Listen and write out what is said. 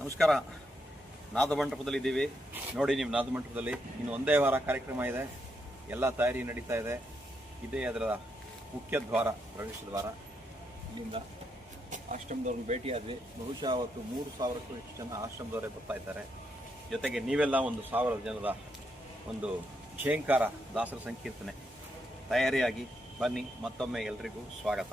ನಮಸ್ಕಾರ. ನಾದ ಮಂಟಪದಲ್ಲಿ ಇದ್ದೀವಿ. ನೋಡಿ ನೀವು ನಾದ ಮಂಟಪದಲ್ಲಿ. ಇನ್ನು ಒಂದೇ ವಾರ ಕಾರ್ಯಕ್ರಮ ಇದೆ. ಎಲ್ಲ ತಯಾರಿ ನಡೀತಾ ಇದೆ. ಇದೇ ಅದರ ಮುಖ್ಯ ದ್ವಾರ ಪ್ರವೇಶ ದ್ವಾರ. ಇಲ್ಲಿಂದ ಆಶ್ರಮದವ್ರನ್ನ ಭೇಟಿಯಾದ್ವಿ. ಬಹುಶಃ ಅವತ್ತು ಮೂರು ಸಾವಿರಕ್ಕೂ ಹೆಚ್ಚು ಜನ ಆಶ್ರಮದವರೇ ಬರ್ತಾ ಇದ್ದಾರೆ. ಜೊತೆಗೆ ನೀವೆಲ್ಲ ಒಂದು ಸಾವಿರ ಜನದ ಒಂದು ಝೇಂಕಾರ ದಾಸರ ಸಂಕೀರ್ತನೆ ತಯಾರಿಯಾಗಿ ಬನ್ನಿ. ಮತ್ತೊಮ್ಮೆ ಎಲ್ರಿಗೂ ಸ್ವಾಗತ.